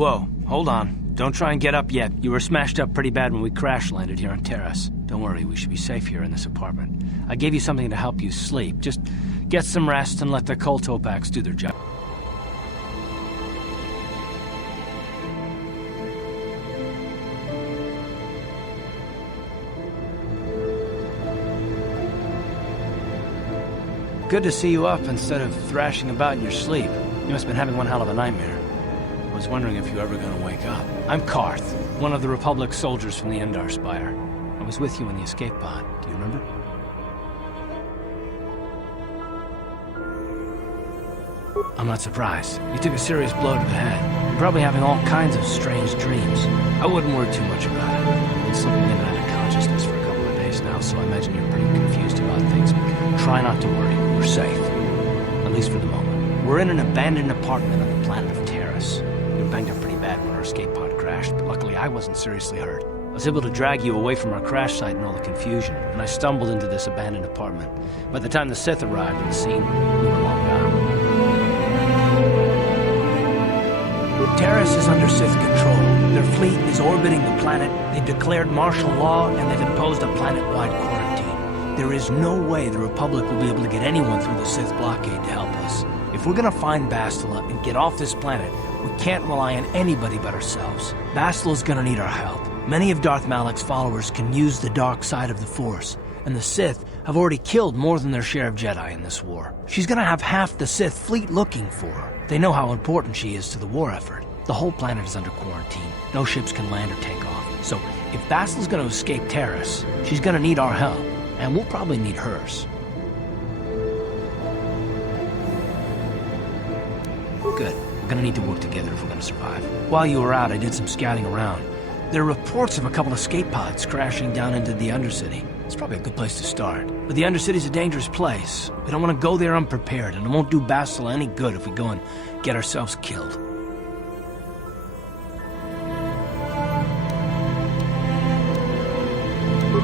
Whoa, hold on. Don't try and get up yet. You were smashed up pretty bad when we crash landed here on Taris. Don't worry, we should be safe here in this apartment. I gave you something to help you sleep. Just get some rest and let the Koltopaks do their job. Good to see you up instead of thrashing about in your sleep. You must have been having one hell of a nightmare. I was wondering if you were ever going to wake up. I'm Karth, one of the Republic soldiers from the Endar Spire. I was with you in the escape pod. Do you remember? I'm not surprised. You took a serious blow to the head. You're probably having all kinds of strange dreams. I wouldn't worry too much about it. I've been slipping in and out of consciousness for a couple of days now, so I imagine you're pretty confused about things. But try not to worry. We're safe. At least for the moment. We're in an abandoned apartment on the planet of Taris. You were banged up pretty bad when our escape pod crashed, but luckily I wasn't seriously hurt. I was able to drag you away from our crash site and all the confusion, and I stumbled into this abandoned apartment. By the time the Sith arrived on the scene, we were long gone. Taris is under Sith control. Their fleet is orbiting the planet, they've declared martial law, and they've imposed a planet-wide quarantine. There is no way the Republic will be able to get anyone through the Sith blockade to help us. If we're gonna find Bastila and get off this planet, we can't rely on anybody but ourselves. Bastila's gonna need our help. Many of Darth Malak's followers can use the dark side of the Force, and the Sith have already killed more than their share of Jedi in this war. She's gonna have half the Sith fleet looking for her. They know how important she is to the war effort. The whole planet is under quarantine. No ships can land or take off. So, if Bastila's gonna escape Taris, she's gonna need our help. And we'll probably need hers. Good. We're gonna need to work together if we're gonna survive. While you were out, I did some scouting around. There are reports of a couple escape pods crashing down into the Undercity. It's probably a good place to start. But the Undercity's a dangerous place. We don't want to go there unprepared, and it won't do Bastila any good if we go and get ourselves killed.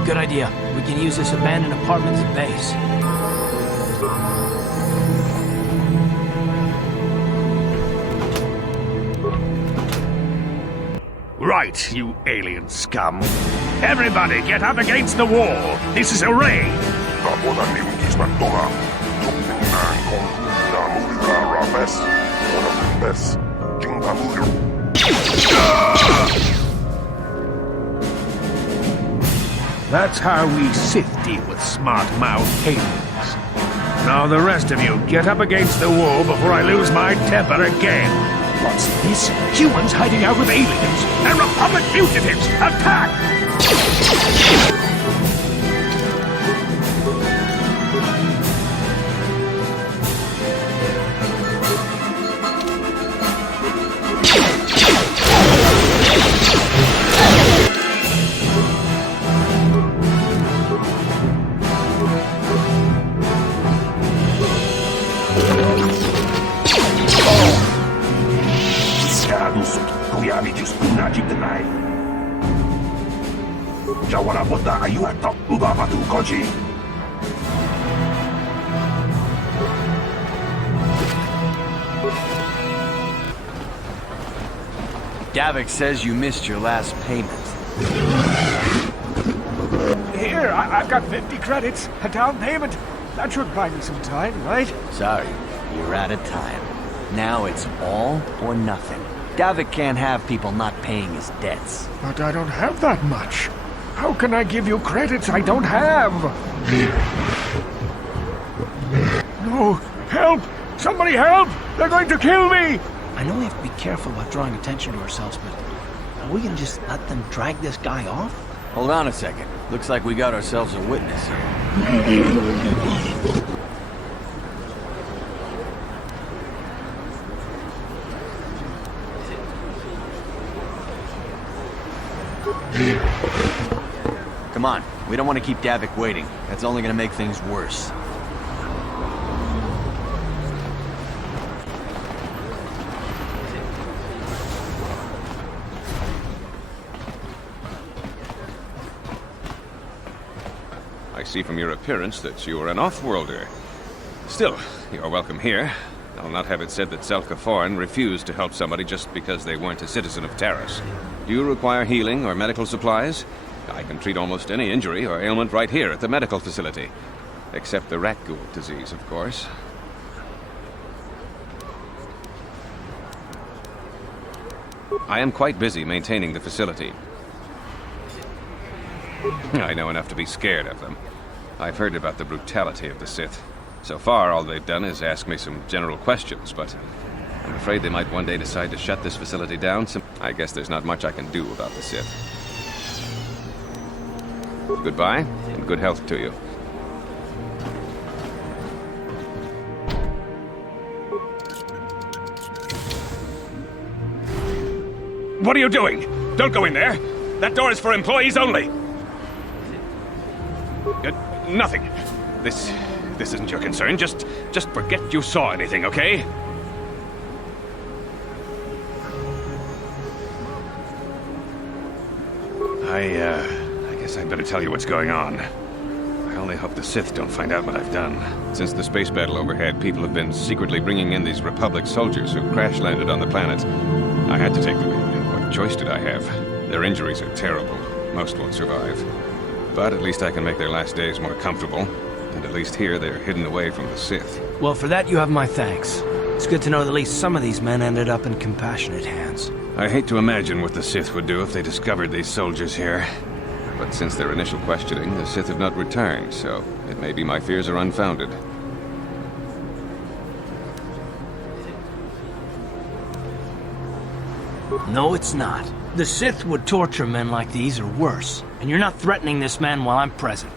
Good idea. We can use this abandoned apartment as a base. Right, you alien scum. Everybody get up against the wall. This is a raid. That's how we Sith deal with smart-mouthed aliens. Now the rest of you, get up against the wall before I lose my temper again. What's this? Humans hiding out with aliens and Republic fugitives! Attack! Davik says you missed your last payment. Here, I've got 50 credits, a down payment. That should buy me some time, right? Sorry, you're out of time. Now it's all or nothing. Davik can't have people not paying his debts. But I don't have that much. How can I give you credits I don't have? No, help! Somebody help! They're going to kill me! I know we have to be careful about drawing attention to ourselves, but are we gonna just let them drag this guy off? Hold on a second. Looks like we got ourselves a witness here. Come on, we don't want to keep Davik waiting. That's only gonna make things worse. I see from your appearance that you are an off-worlder. Still, you're welcome here. I'll not have it said that Valkorion refused to help somebody just because they weren't a citizen of Taris. Do you require healing or medical supplies? I can treat almost any injury or ailment right here at the medical facility. Except the rat ghoul disease, of course. I am quite busy maintaining the facility. I know enough to be scared of them. I've heard about the brutality of the Sith. So far, all they've done is ask me some general questions, but I'm afraid they might one day decide to shut this facility down. I guess there's not much I can do about the Sith. Goodbye, and good health to you. What are you doing? Don't go in there! That door is for employees only! Nothing. This isn't your concern. Just forget you saw anything, okay? I guess I'd better tell you what's going on. I only hope the Sith don't find out what I've done. Since the space battle overhead, people have been secretly bringing in these Republic soldiers who crash-landed on the planet. I had to take them in. What choice did I have? Their injuries are terrible. Most won't survive. But at least I can make their last days more comfortable. And at least here, they're hidden away from the Sith. Well, for that you have my thanks. It's good to know that at least some of these men ended up in compassionate hands. I hate to imagine what the Sith would do if they discovered these soldiers here. But since their initial questioning, the Sith have not returned, so it may be my fears are unfounded. No, it's not. The Sith would torture men like these or worse, and you're not threatening this man while I'm present.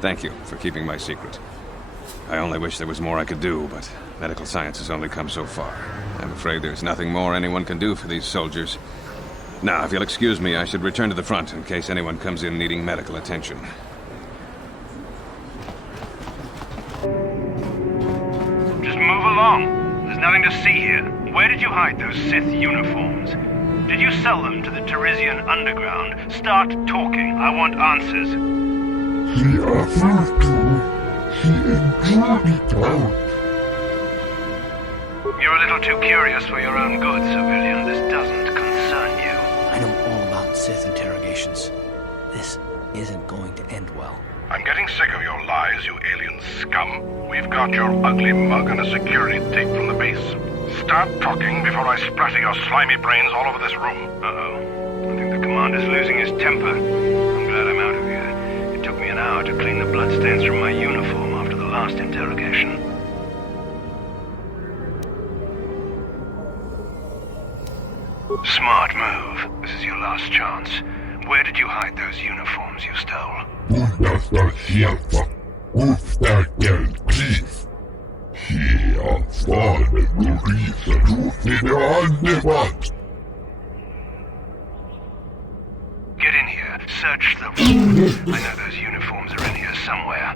Thank you for keeping my secret. I only wish there was more I could do, but medical science has only come so far. I'm afraid there's nothing more anyone can do for these soldiers. Now, if you'll excuse me, I should return to the front in case anyone comes in needing medical attention. Just move along. There's nothing to see here. Where did you hide those Sith uniforms? Did you sell them to the Tarisian underground? Start talking. I want answers. He offered to. He enjoyed it out. You're a little too curious for your own good, civilian. This doesn't concern you. I know all about Sith interrogations. This isn't going to end well. I'm getting sick of your lies, you alien scum. We've got your ugly mug and a security tape from the base. Start talking before I splatter your slimy brains all over this room. Uh-oh. I think the commander's losing his temper. I'm glad I'm out of here. It took me an hour to clean the bloodstains from my uniform after the last interrogation. Smart move. This is your last chance. Where did you hide those uniforms you stole? Kunnasta sieltä Kustaken Chief. Hier fanen riisaruutine annevat. Get in here. Search the room. I know those uniforms are in here somewhere.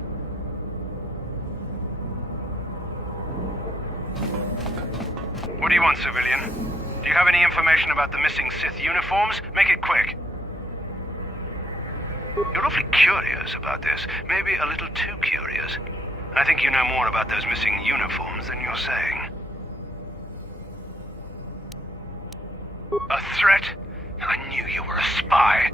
What do you want, civilian? Do you have any information about the missing Sith uniforms? Make it quick. You're awfully curious about this. Maybe a little too curious. I think you know more about those missing uniforms than you're saying. A threat? I knew you were a spy.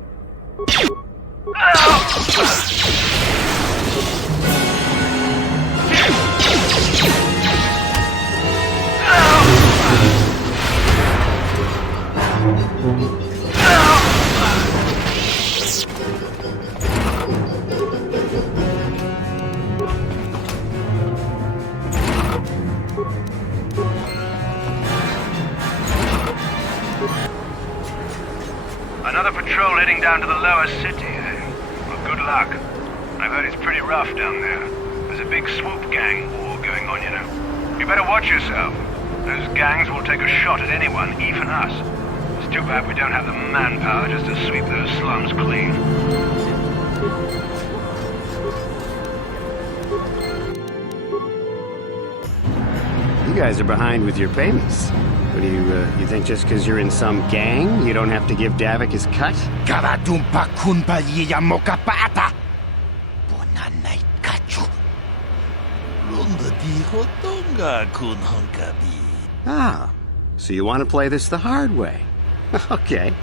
Another patrol heading down to the lower city, eh? Well, good luck. I've heard it's pretty rough down there. There's a big swoop gang war going on, you know. You better watch yourself. Those gangs will take a shot at anyone, even us. It's too bad we don't have the manpower just to sweep those slums clean. You guys are behind with your payments. What do you think just because you're in some gang, you don't have to give Davik his cut? Karadumpa kunpa yiyamokapata. Bonana Ah, so you want to play this the hard way? Okay.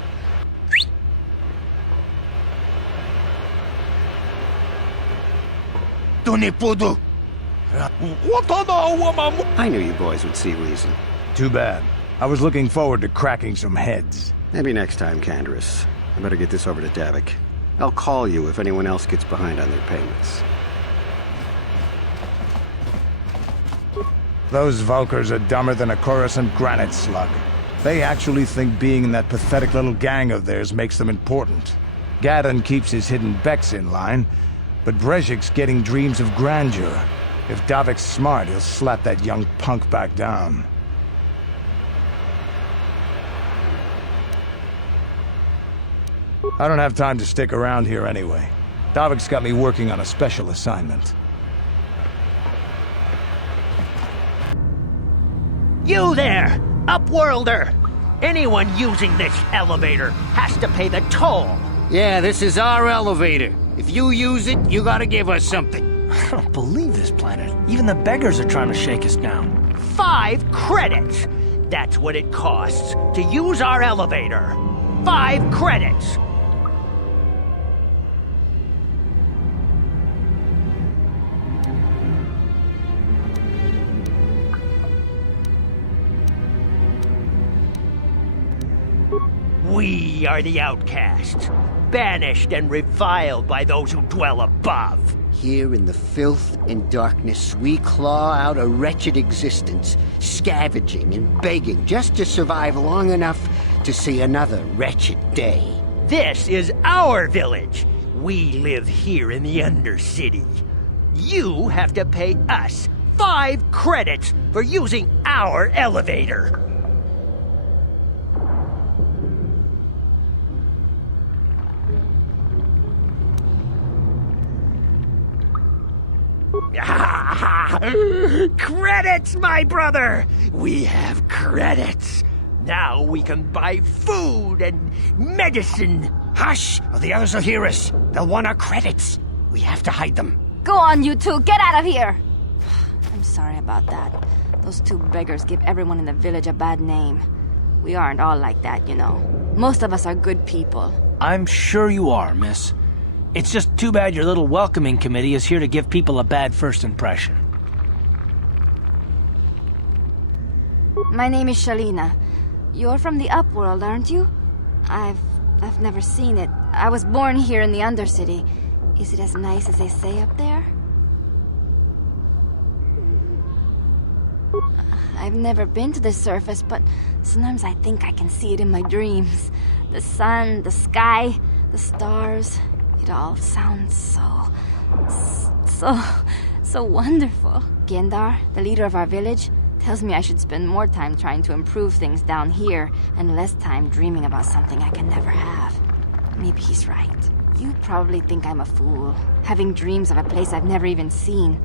I knew you boys would see reason. Too bad. I was looking forward to cracking some heads. Maybe next time, Candaris. I better get this over to Davik. I'll call you if anyone else gets behind on their payments. Those Valkors are dumber than a Coruscant granite slug. They actually think being in that pathetic little gang of theirs makes them important. Gadon keeps his hidden Becks in line, but Brezhik's getting dreams of grandeur. If Davik's smart, he'll slap that young punk back down. I don't have time to stick around here anyway. Davik's got me working on a special assignment. You there, Upworlder! Anyone using this elevator has to pay the toll. Yeah, this is our elevator. If you use it, you gotta give us something. I don't believe this planet. Even the beggars are trying to shake us down. 5 credits! That's what it costs to use our elevator. 5 credits! We are the outcasts, banished and reviled by those who dwell above. Here in the filth and darkness, we claw out a wretched existence, scavenging and begging just to survive long enough to see another wretched day. This is our village. We live here in the Undercity. You have to pay us 5 credits for using our elevator. Credits, my brother! We have credits. Now we can buy food and medicine. Hush, or the others will hear us. They'll want our credits. We have to hide them. Go on, you two. Get out of here. I'm sorry about that. Those 2 beggars give everyone in the village a bad name. We aren't all like that, you know. Most of us are good people. I'm sure you are, miss. It's just too bad your little welcoming committee is here to give people a bad first impression. My name is Shalina. You're from the Upworld, aren't you? I've never seen it. I was born here in the Undercity. Is it as nice as they say up there? I've never been to the surface, but sometimes I think I can see it in my dreams. The sun, the sky, the stars. It all sounds so wonderful. Gendar, the leader of our village, tells me I should spend more time trying to improve things down here and less time dreaming about something I can never have. Maybe he's right. You probably think I'm a fool, having dreams of a place I've never even seen.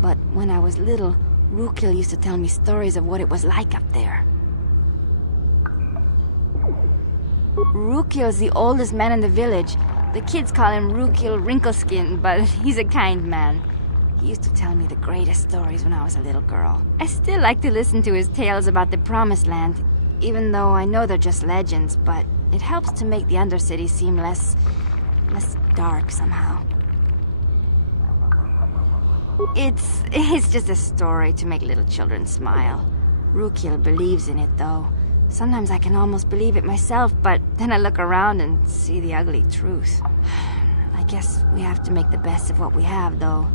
But when I was little, Rukil used to tell me stories of what it was like up there. Rukil's the oldest man in the village. The kids call him Rukil Wrinkleskin, but he's a kind man. He used to tell me the greatest stories when I was a little girl. I still like to listen to his tales about the Promised Land, even though I know they're just legends, but it helps to make the Undercity seem less dark somehow. It's just a story to make little children smile. Rukil believes in it, though. Sometimes I can almost believe it myself, but then I look around and see the ugly truth. I guess we have to make the best of what we have, though.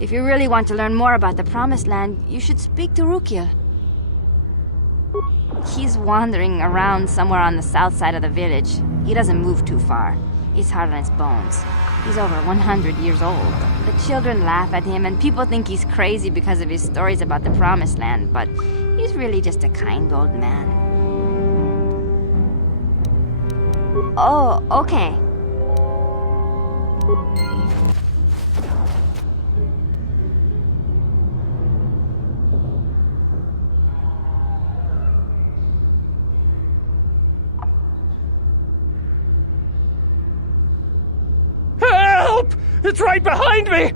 If you really want to learn more about the Promised Land, you should speak to Rukil. He's wandering around somewhere on the south side of the village. He doesn't move too far. He's hard on his bones. He's over 100 years old. The children laugh at him, and people think he's crazy because of his stories about the Promised Land, but he's really just a kind old man. Oh, okay. Help! It's right behind me!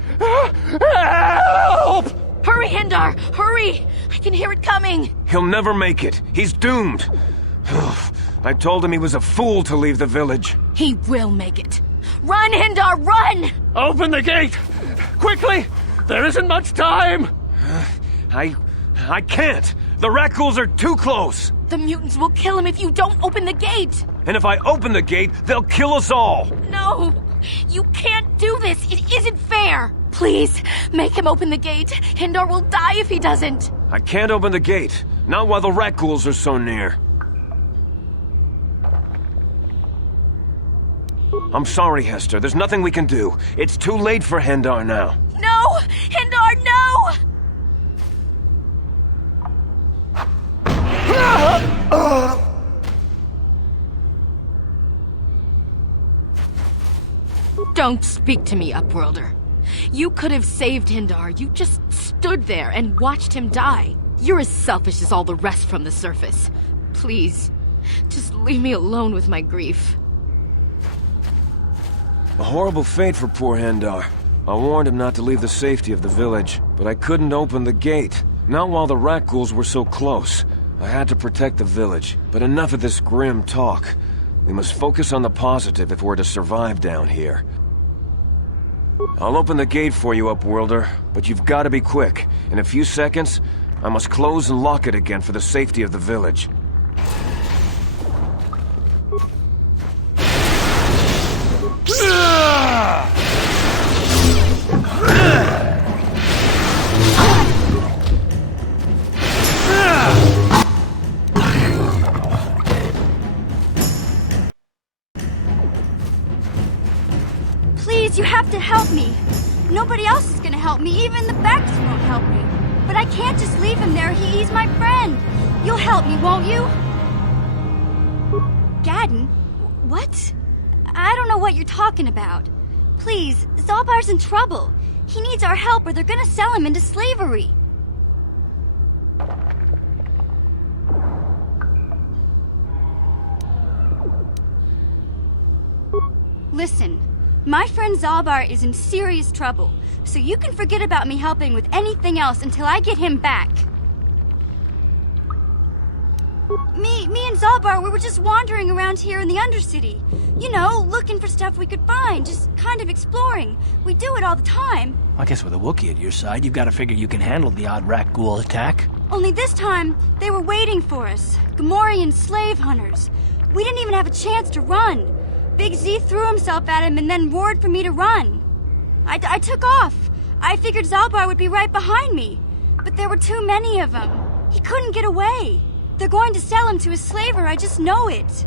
Help! Hurry, Hindar! Hurry! I can hear it coming! He'll never make it. He's doomed. I told him he was a fool to leave the village. He will make it. Run, Hindar, run! Open the gate! Quickly! There isn't much time! I can't! The Rakghouls are too close! The mutants will kill him if you don't open the gate! And if I open the gate, they'll kill us all! No! You can't do this! It isn't fair! Please, make him open the gate. Hindar will die if he doesn't. I can't open the gate. Not while the Rakghouls are so near. I'm sorry, Hester. There's nothing we can do. It's too late for Hindar now. No! Hindar, no! Don't speak to me, Upworlder. You could have saved Hindar. You just stood there and watched him die. You're as selfish as all the rest from the surface. Please, just leave me alone with my grief. A horrible fate for poor Hindar. I warned him not to leave the safety of the village, but I couldn't open the gate. Not while the Rakghouls were so close. I had to protect the village, but enough of this grim talk. We must focus on the positive if we're to survive down here. I'll open the gate for you, Upworlder, but you've got to be quick. In a few seconds, I must close and lock it again for the safety of the village. Please, you have to help me. Nobody else is gonna help me. Even the Backs won't help me. But I can't just leave him there. He's my friend. You'll help me, won't you? Gadden? What? I don't know what you're talking about. Please, Zalbar's in trouble. He needs our help or they're gonna sell him into slavery. Listen, my friend Zalbar is in serious trouble, so you can forget about me helping with anything else until I get him back. Me and Zalbar, we were just wandering around here in the Undercity. You know, looking for stuff we could find, just kind of exploring. We do it all the time. I guess with a Wookiee at your side, you've got to figure you can handle the odd Rakghoul attack. Only this time, they were waiting for us. Gamorrean slave hunters. We didn't even have a chance to run. Big Z threw himself at him and then roared for me to run. I took off. I figured Zalbar would be right behind me. But there were too many of them. He couldn't get away. They're going to sell him to a slaver, I just know it.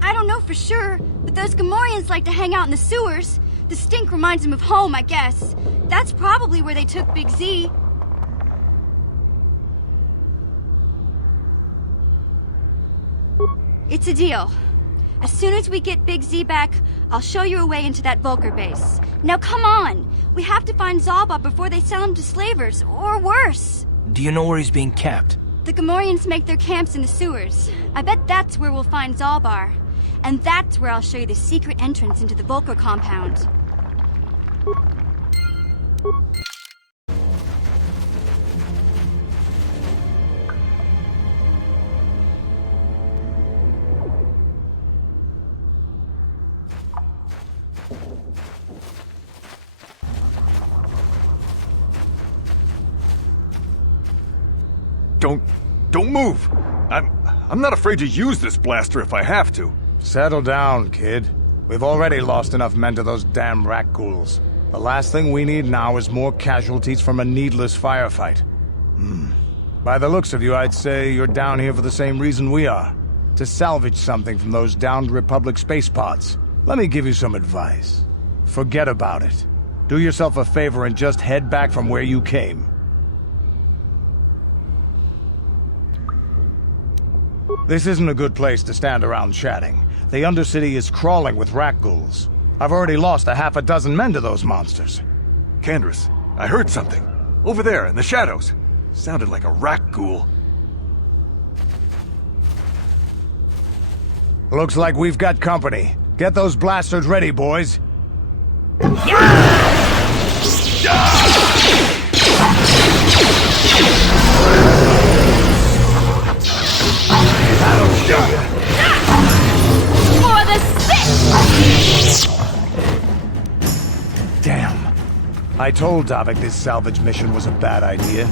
I don't know for sure, but those Gamorreans like to hang out in the sewers. The stink reminds them of home, I guess. That's probably where they took Big Z. It's a deal. As soon as we get Big Z back, I'll show you a way into that Vulkar base. Now come on! We have to find Zalbar before they sell him to slavers, or worse. Do you know where he's being kept? The Gamorreans make their camps in the sewers. I bet that's where we'll find Zalbar. And that's where I'll show you the secret entrance into the Vulkar compound. Don't move! I'm not afraid to use this blaster if I have to. Settle down, kid. We've already lost enough men to those damn Rakghouls. The last thing we need now is more casualties from a needless firefight. By the looks of you, I'd say you're down here for the same reason we are. To salvage something from those downed Republic space pods. Let me give you some advice. Forget about it. Do yourself a favor and just head back from where you came. This isn't a good place to stand around chatting. The Undercity is crawling with Rakghouls. I've already lost a half a dozen men to those monsters. Candace, I heard something. Over there, in the shadows. Sounded like a Rakghoul. Looks like we've got company. Get those blasters ready, boys. For the stick! Damn. I told Davik this salvage mission was a bad idea.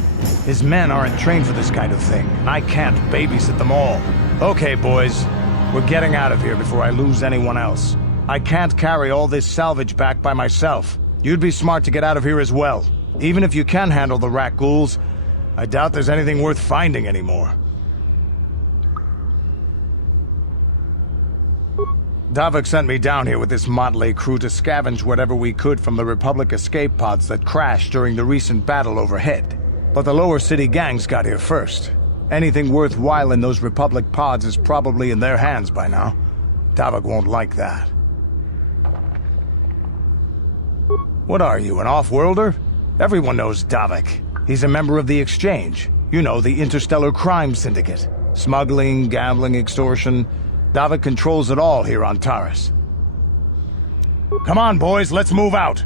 His men aren't trained for this kind of thing, and I can't babysit them all. Okay, boys. We're getting out of here before I lose anyone else. I can't carry all this salvage back by myself. You'd be smart to get out of here as well. Even if you can handle the rat ghouls, I doubt there's anything worth finding anymore. Davik sent me down here with this motley crew to scavenge whatever we could from the Republic escape pods that crashed during the recent battle overhead. But the lower city gangs got here first. Anything worthwhile in those Republic pods is probably in their hands by now. Davik won't like that. What are you, an off-worlder? Everyone knows Davik. He's a member of the Exchange. You know, the Interstellar Crime Syndicate. Smuggling, gambling, extortion. Davik controls it all here on Taris. Come on, boys, let's move out!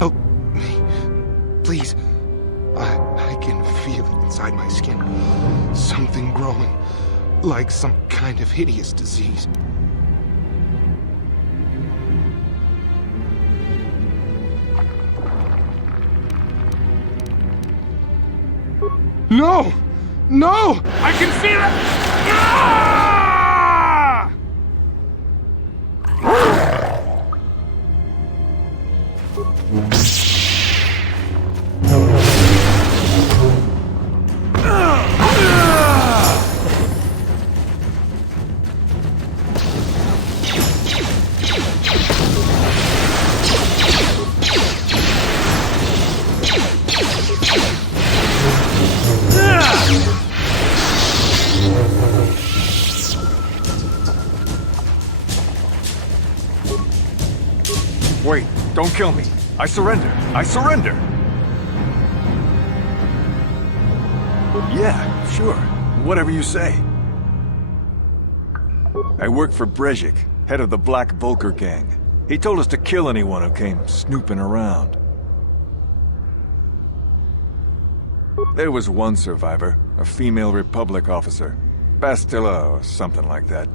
Help me. Please. I can feel it inside my skin. Something growing. Like some kind of hideous disease. No! No! I can feel it! Ah! Wait, don't kill me. I surrender. I surrender! Yeah, sure. Whatever you say. I work for Brezhik, head of the Black Volker gang. He told us to kill anyone who came snooping around. There was one survivor, a female Republic officer. Bastilla or something like that.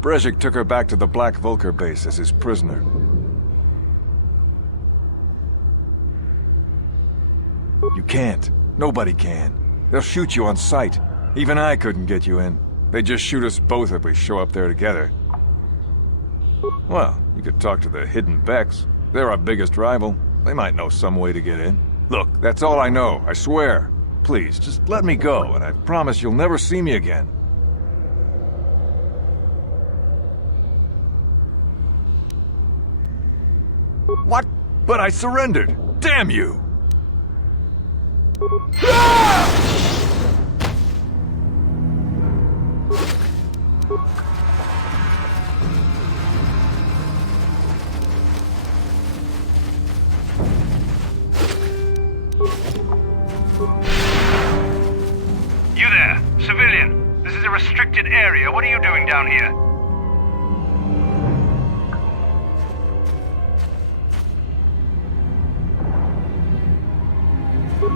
Brezhik took her back to the Black Volker base as his prisoner. You can't. Nobody can. They'll shoot you on sight. Even I couldn't get you in. They'd just shoot us both if we show up there together. Well, you could talk to the Hidden Becks. They're our biggest rival. They might know some way to get in. Look, that's all I know, I swear. Please, just let me go, and I promise you'll never see me again. What? But I surrendered! Damn you! You there, civilian. This is a restricted area. What are you doing down here?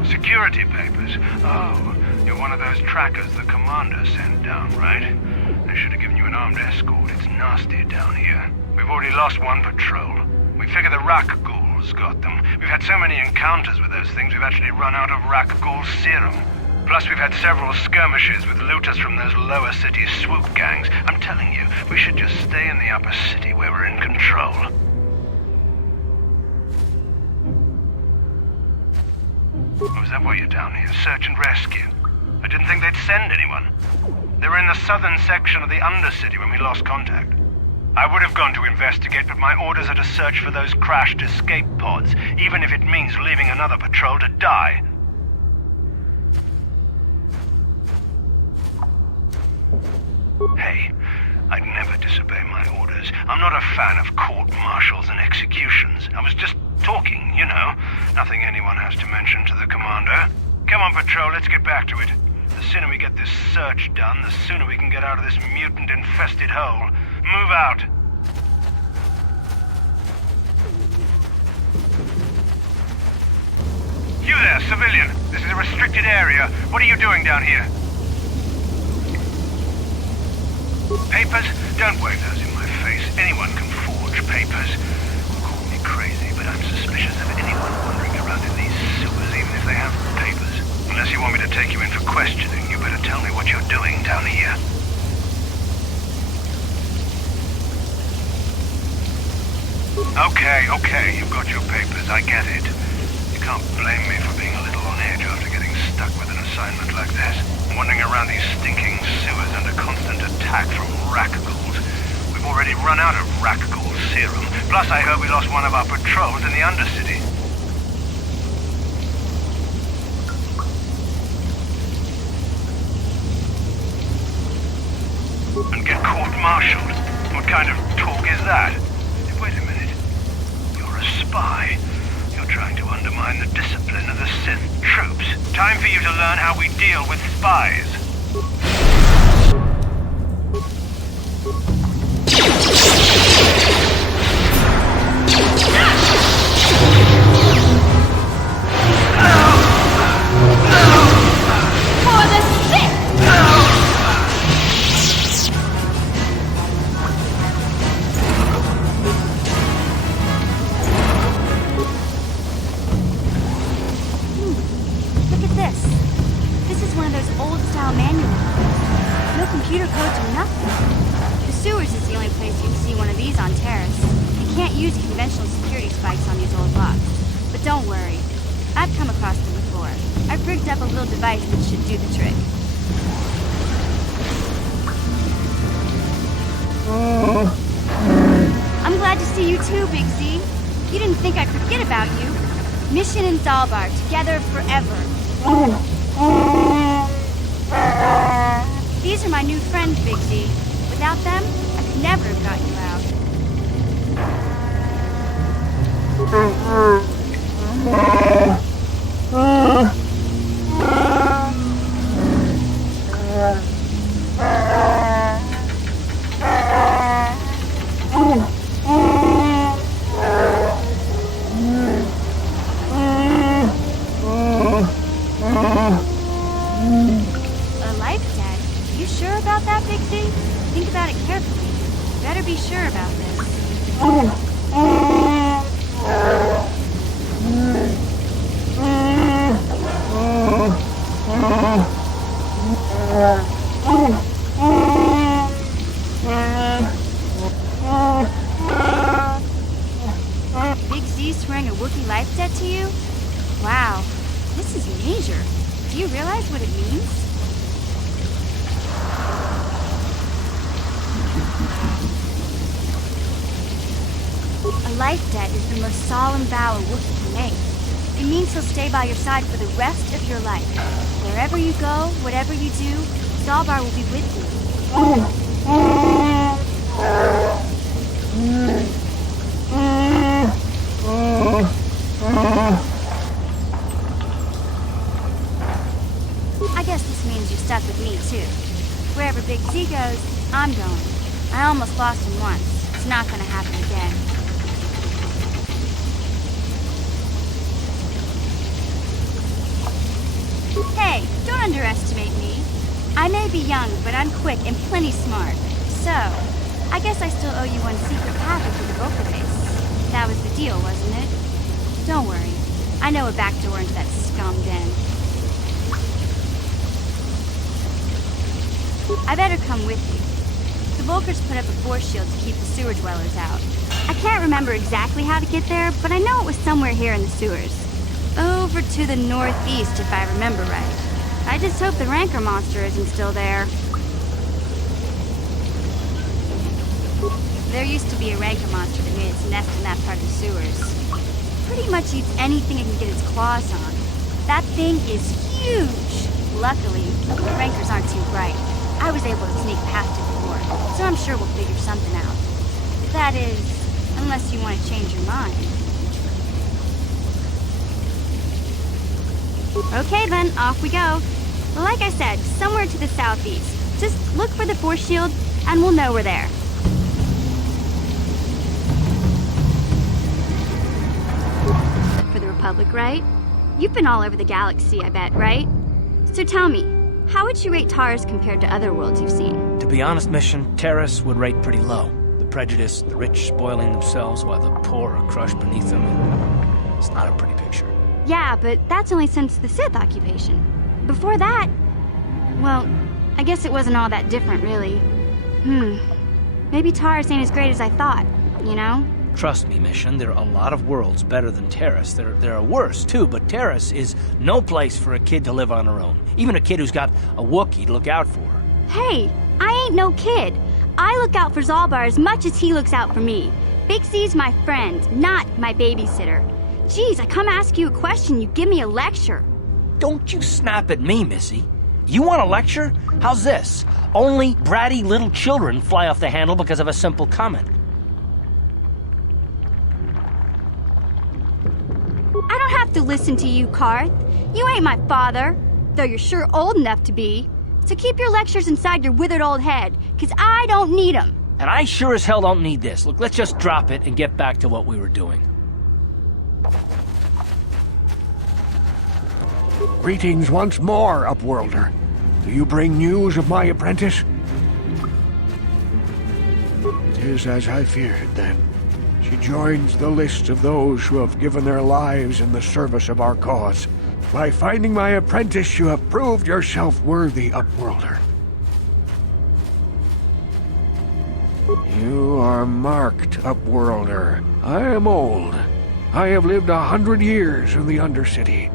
Security papers. Oh, you're one of those trackers the commander sent down, right? They should have given you an armed escort. It's nasty down here. We've already lost one patrol. We figure the Rak ghouls got them. We've had so many encounters with those things, we've actually run out of Rak ghoul serum. Plus, we've had several skirmishes with looters from those lower city swoop gangs. I'm telling you, we should just stay in the upper city where we're in control. Oh, is that why you're down here? Search and rescue? I didn't think they'd send anyone. They were in the southern section of the Undercity when we lost contact. I would have gone to investigate, but my orders are to search for those crashed escape pods, even if it means leaving another patrol to die. Hey, I'd never disobey my orders. I'm not a fan of court-martials and executions. I was just talking, you know. Nothing anyone has to mention to the commander. Come on, patrol, let's get back to it. The sooner we get this search done, the sooner we can get out of this mutant-infested hole. Move out. You there, civilian. This is a restricted area. What are you doing down here? Papers? Don't wave those in my face. Anyone can forge papers. Call me crazy, but I'm suspicious of anyone wandering around in these sewers, even if they have papers. Unless you want me to take you in for questioning, you better tell me what you're doing down here. Okay, you've got your papers, I get it. You can't blame me for being a little on edge after getting stuck with an assignment like this. Wandering around these stinking sewers under constant attack from rack-ghouls. We've already run out of rack-ghoul serum. Plus, I heard we lost one of our patrols in the Undercity. And get court-martialed? What kind of talk is that? Wait a minute. You're a spy. You're trying to undermine the discipline of the Sith troops. Time for you to learn how we deal with spies. For the Sith! Look at this. This is one of those old-style manuals. No computer codes or nothing. The sewers is the only place you can see one of these on Taris. You can't use conventional security spikes on these old locks. But don't worry. I've come across them before. I've rigged up a little device that should do the trick. I'm glad to see you too, Big Z. You didn't think I'd forget about you. Mission and Zalbar, together forever. These are my new friends, Big Z. Without them, I could never have got you out. A life debt? You sure about that, Big Z? Think about it carefully. You better be sure about this. Big Z swearing a Wookiee life debt to you? Wow, this is major. Do you realize what it means? A life debt is the most solemn vow a Wookiee can make. It means he'll stay by your side for the rest of your life. Wherever you go, whatever you do, Zalbar will be with you. I guess this means you're stuck with me, too. Wherever Big Z goes, I'm going. I almost lost him once. It's not gonna happen again. Hey, don't underestimate me. I may be young, but I'm quick and plenty smart. So, I guess I still owe you one secret passage to the Volker base. That was the deal, wasn't it? Don't worry. I know a back door into that scum den. I better come with you. The Volkers put up a force shield to keep the sewer dwellers out. I can't remember exactly how to get there, but I know it was somewhere here in the sewers. Over to the northeast, if I remember right. I just hope the Rancor monster isn't still there. There used to be a Rancor monster that made its nest in that part of the sewers. Pretty much eats anything it can get its claws on. That thing is huge! Luckily, the Rancors aren't too bright. I was able to sneak past it before, so I'm sure we'll figure something out. That is, unless you want to change your mind. Okay then, off we go. Well, like I said, somewhere to the southeast. Just look for the force shield, and we'll know we're there. For the Republic, right? You've been all over the galaxy, I bet, right? So tell me, how would you rate Taris compared to other worlds you've seen? To be honest, Mission, Taris would rate pretty low. The prejudice, the rich spoiling themselves while the poor are crushed beneath them. It's not a pretty picture. Yeah, but that's only since the Sith occupation. Before that, well, I guess it wasn't all that different, really. Maybe Taris ain't as great as I thought, you know? Trust me, Mission, there are a lot of worlds better than Taris. There are worse, too, but Taris is no place for a kid to live on her own. Even a kid who's got a Wookiee to look out for. Hey, I ain't no kid. I look out for Zalbar as much as he looks out for me. Big C's my friend, not my babysitter. Geez, I come ask you a question, you give me a lecture. Don't you snap at me, Missy. You want a lecture? How's this? Only bratty little children fly off the handle because of a simple comment. I don't have to listen to you, Karth. You ain't my father, though you're sure old enough to be. So keep your lectures inside your withered old head, 'cause I don't need 'em. And I sure as hell don't need this. Look, let's just drop it and get back to what we were doing. Greetings once more, Upworlder. Do you bring news of my apprentice? It is as I feared, then. She joins the list of those who have given their lives in the service of our cause. By finding my apprentice, you have proved yourself worthy, Upworlder. You are marked, Upworlder. I am old. I have lived 100 years in the Undercity.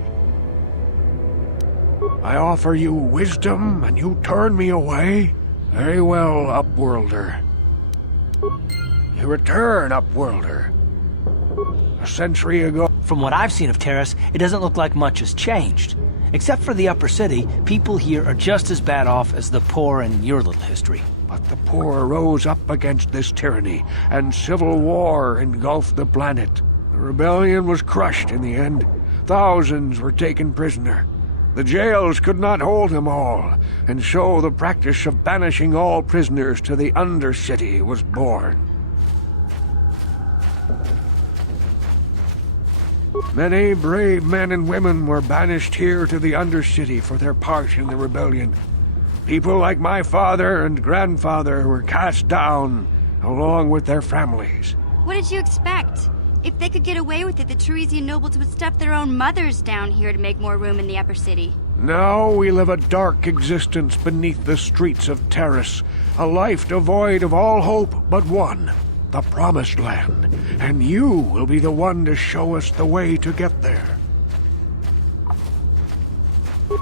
I offer you wisdom, and you turn me away? Very well, Upworlder. You return, Upworlder. A century ago... From what I've seen of Taris, it doesn't look like much has changed. Except for the upper city, people here are just as bad off as the poor in your little history. But the poor rose up against this tyranny, and civil war engulfed the planet. The rebellion was crushed in the end. Thousands were taken prisoner. The jails could not hold them all, and so the practice of banishing all prisoners to the Undercity was born. Many brave men and women were banished here to the Undercity for their part in the rebellion. People like my father and grandfather were cast down, along with their families. What did you expect? If they could get away with it, the Tarisian nobles would stuff their own mothers down here to make more room in the upper city. Now we live a dark existence beneath the streets of Taris, a life devoid of all hope but one, the Promised Land, and you will be the one to show us the way to get there.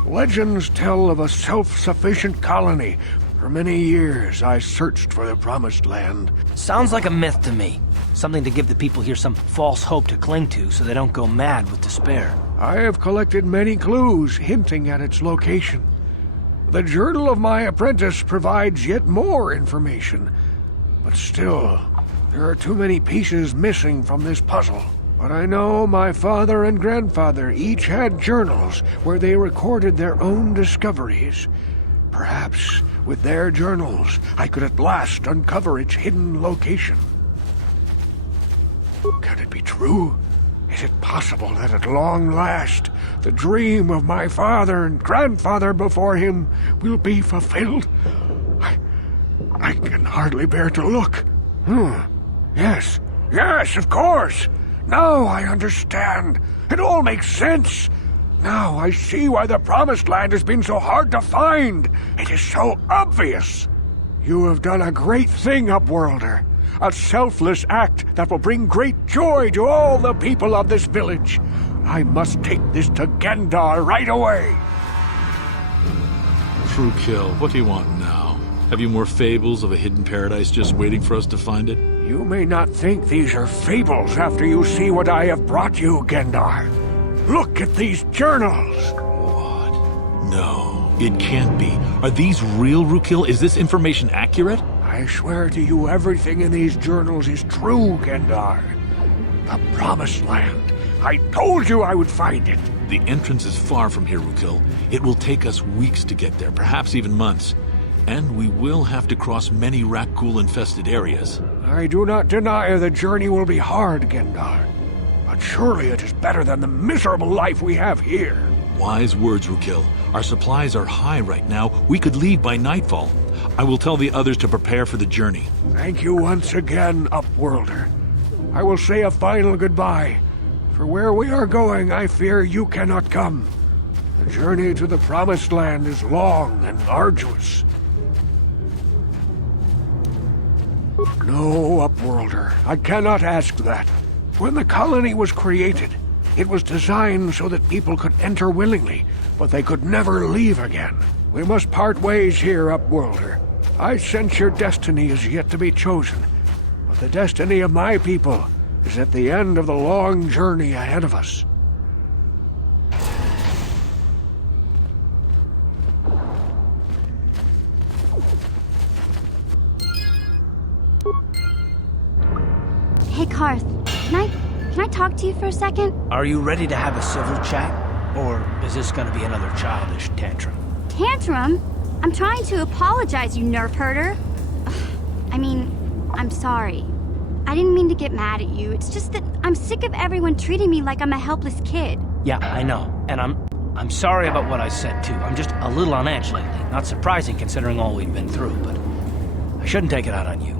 Legends tell of a self-sufficient colony. For many years, I searched for the Promised Land. Sounds like a myth to me. Something to give the people here some false hope to cling to so they don't go mad with despair. I have collected many clues hinting at its location. The journal of my apprentice provides yet more information. But still, there are too many pieces missing from this puzzle. But I know my father and grandfather each had journals where they recorded their own discoveries. Perhaps with their journals, I could at last uncover its hidden location. Can it be true? Is it possible that at long last, the dream of my father and grandfather before him will be fulfilled? I can hardly bear to look. Yes, of course. Now I understand. It all makes sense. Now I see why the Promised Land has been so hard to find. It is so obvious. You have done a great thing, Upworlder. A selfless act that will bring great joy to all the people of this village. I must take this to Gendar right away. True Kill, what do you want now? Have you more fables of a hidden paradise just waiting for us to find it? You may not think these are fables after you see what I have brought you, Gendar. Look at these journals. What? No, it can't be. Are these real, Rukil? Is this information accurate? I swear to you everything in these journals is true, Gendar. The Promised Land. I told you I would find it. The entrance is far from here, Rukil. It will take us weeks to get there, perhaps even months. And we will have to cross many Rakghoul-infested areas. I do not deny the journey will be hard, Gendar. But but surely it is better than the miserable life we have here. Wise words, Rukil. Our supplies are high right now. We could leave by nightfall. I will tell the others to prepare for the journey. Thank you once again, Upworlder. I will say a final goodbye. For where we are going, I fear you cannot come. The journey to the Promised Land is long and arduous. No, Upworlder, I cannot ask that. When the colony was created, it was designed so that people could enter willingly, but they could never leave again. We must part ways here, Upworlder. I sense your destiny is yet to be chosen, but the destiny of my people is at the end of the long journey ahead of us. Hey, Karth, can I talk to you for a second? Are you ready to have a civil chat? Or is this gonna be another childish tantrum? Tantrum? I'm trying to apologize, you nerf herder. I mean, I'm sorry. I didn't mean to get mad at you. It's just that I'm sick of everyone treating me like I'm a helpless kid. Yeah, I know. And I'm sorry about what I said, too. I'm just a little on edge lately. Not surprising considering all we've been through, but I shouldn't take it out on you.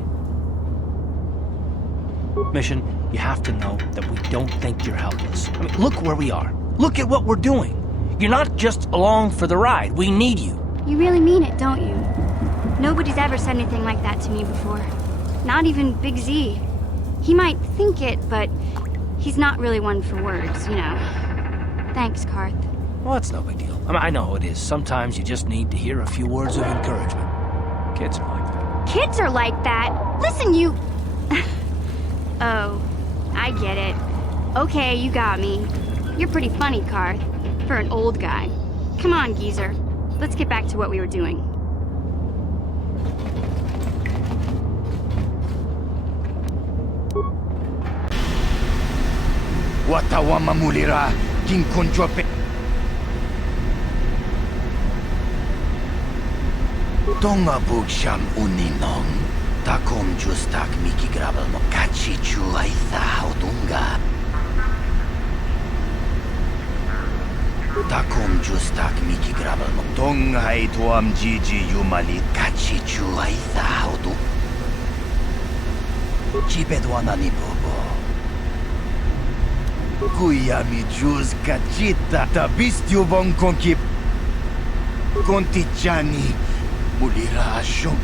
Mission, you have to know that we don't think you're helpless. I mean, look where we are. Look at what we're doing. You're not just along for the ride. We need you. You really mean it, don't you? Nobody's ever said anything like that to me before. Not even Big Z. He might think it, but he's not really one for words, you know. Thanks, Karth. Well, it's no big deal. I mean, I know it is. Sometimes you just need to hear a few words of encouragement. Kids are like that. Kids are like that? Listen, you... Oh, I get it. Okay, you got me. You're pretty funny, Karth, for an old guy. Come on, geezer. Let's get back to what we were doing. Watawama mulira, kinkonjope. Tonga bugsham uninong, takom justak miki grabal mo kachi chuaitha haudunga. Takom justak miki grabal mo tonga ituam jiji yumali kachi chuaitha haudu. Chipedwana ni bobo. Kuyami juz kachita tabistyu bon konki kontichani mulira ashon.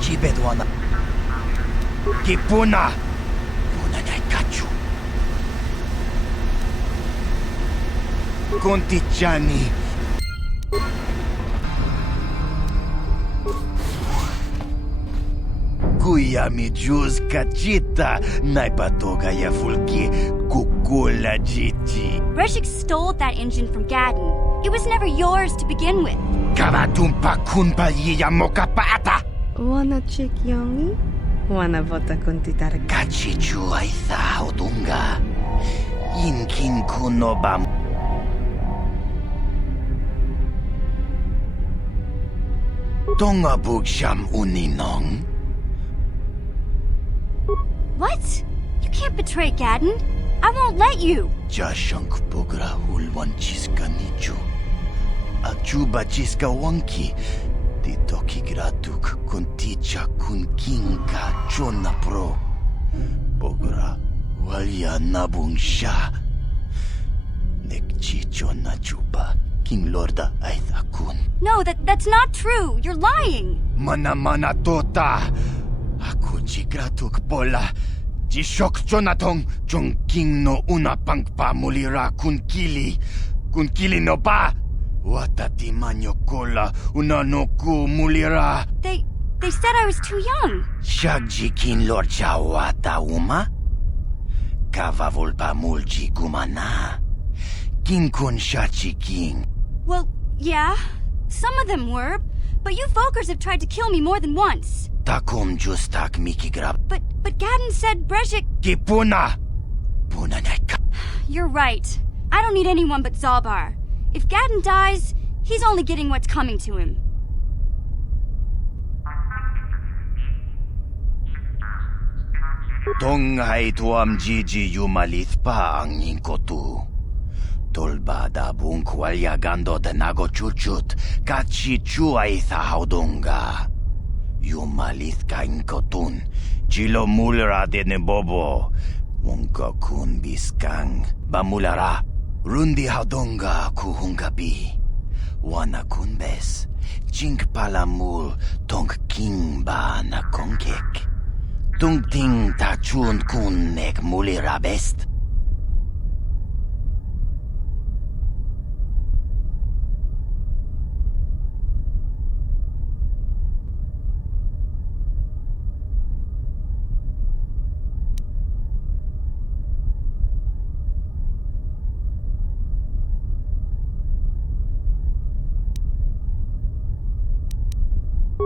Chipedwana Kipuna Puna kachu Kontichani Kuyami juz kachita naipatoga ya fulki kukula jiji. Breshik stole that engine from Gadden. It was never yours to begin with. Kavatumpa kunpa yiya mokapata. Wanna chick yongi? Wanna vota kuntitara Kachichu aitha odunga. Inkin kunobam. Tonga bugsham uninong. What? You can't betray Gadden. I won't let you. Jashank pogra hulwan chiska nichu. Achuba chiska wanki. Titoki gratuk kunticha kunkinka chona pro. Pogra walya nabung sha. Nekchi chona chupa. King Lorda aithakun. No, that's not true. You're lying. Mana tota. Aku chigratuk pola. Jishok Jonatong Jong King no una pangpa mulira kunkili. Kunkili no ba. Watati manyokola una no ku mulira. They said I was too young. Shagji King Lord Chawata uma. Kava volpa mulji gumana. King kun shachi king. Well, yeah. Some of them were. But you Volkers have tried to kill me more than once. Takom justak miki grab. But Gadden said Breshik... Kipuna! Puna naika. You're right. I don't need anyone but Zalbar. If Gadden dies, he's only getting what's coming to him. Tonghay tuam jiji yumalith pa ang ningkotu. Tolbada bunk walyagando de nago chuchut, kachi chuay thahaudunga. Yumalith ka inkotun, chilo mulra de nebobo. Wonka kun biskang, bamulara. Rundi haudunga kuhungabi. Wana kunbes, chink palamul tong king ba na kongkek. Tung ting ta chun kun nek mulira best.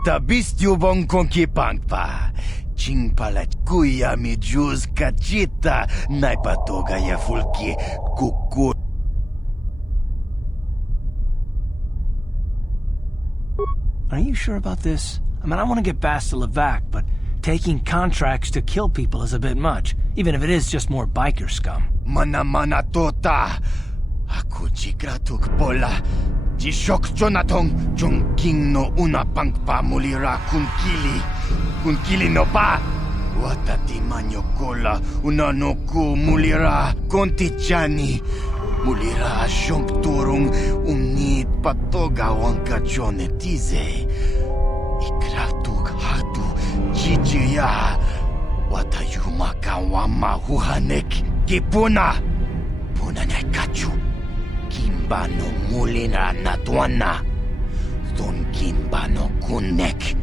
Ta bistjubong konki pangpa. Ching pala kuya mi juz kachita. Naipatoga ya fulki kuku. Are you sure about this? I mean, I want to get past the Levac, but taking contracts to kill people is a bit much, even if it is just more biker scum. Mana tota. Aku jigratuk bola. Jishok Jonatong Jong King no una pangpa mulira kunkili. Kunkili no pa. Watati manyo kola una no ku mulira kontichani. Mulira shonk turung unit patoga wanka jonetize. Ikratuk hatu jijiya. Watayuma kawama huhanek kipuna. Puna kachu. Kimbano mulina natwana. Don kimbano kunek.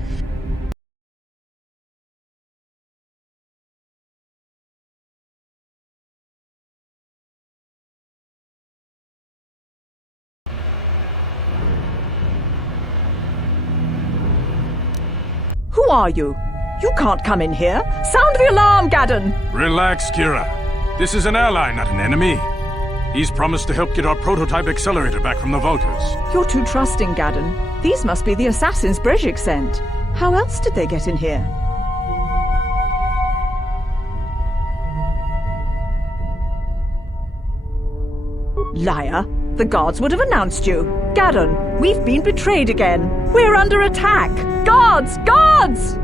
Who are you? You can't come in here. Sound the alarm, Gaddon! Relax, Kira. This is an ally, not an enemy. He's promised to help get our prototype accelerator back from the Vulkars. You're too trusting, Gaddon. These must be the assassins Brejik sent. How else did they get in here? Liar. The guards would have announced you. Gaddon, we've been betrayed again. We're under attack. Guards! Guards!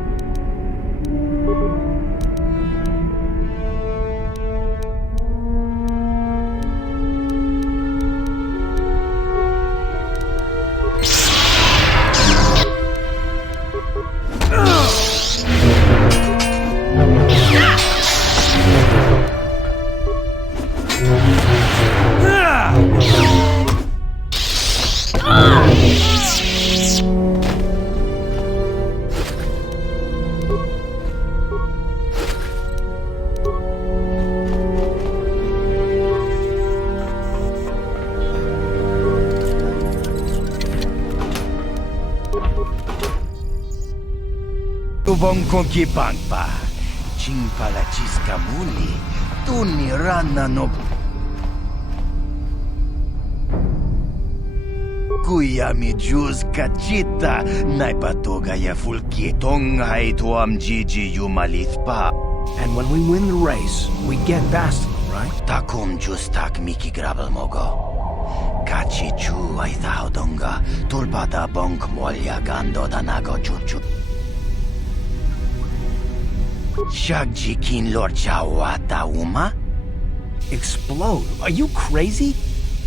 Tubong konki pangpa. Ching pala chiska muli. Tuni rana no. Kuya mi juz kachita. Naipatoga ya fulki. Tonghay tuam jiji yumalith pa. And when we win the race, we get past them, right? Takum justak miki grabel mogo. Kachi chu ay thaudonga. Tulpada bonk molya gando danago chuchu. Shagji kin lord chawata uma? Explode? Are you crazy?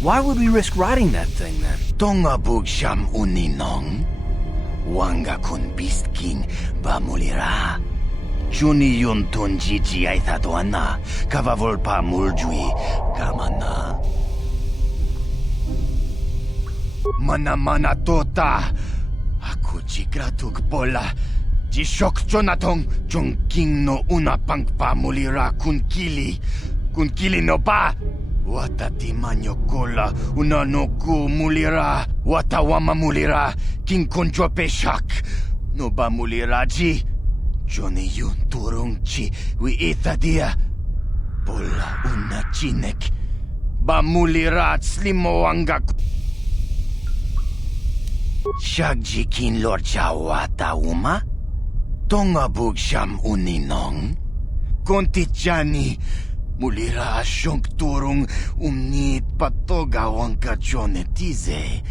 Why would we risk riding that thing then? Tonga bug sham uninong. Wanga kun beast king bamulira. Chuni yun tun jiji ay thatuana. Kavavol muljui kamana. Mana tota. Aku jigratuk bola. Jishok Jonatong Jong King no una pangpa mulira kunkili. Kunkili no pa. Watati manyo kola una no ku mulira. Watawama mulira king konjo peshak. No ba mulira ji. Johnny yun turung chi wi itadia. Bola una chinek. Ba mulira slimo wanga. Shagji kin lord chawata uma? Tonga bug sham uninong? kontichani. Mulira asyonk turong umnit patoga wangka chonetize.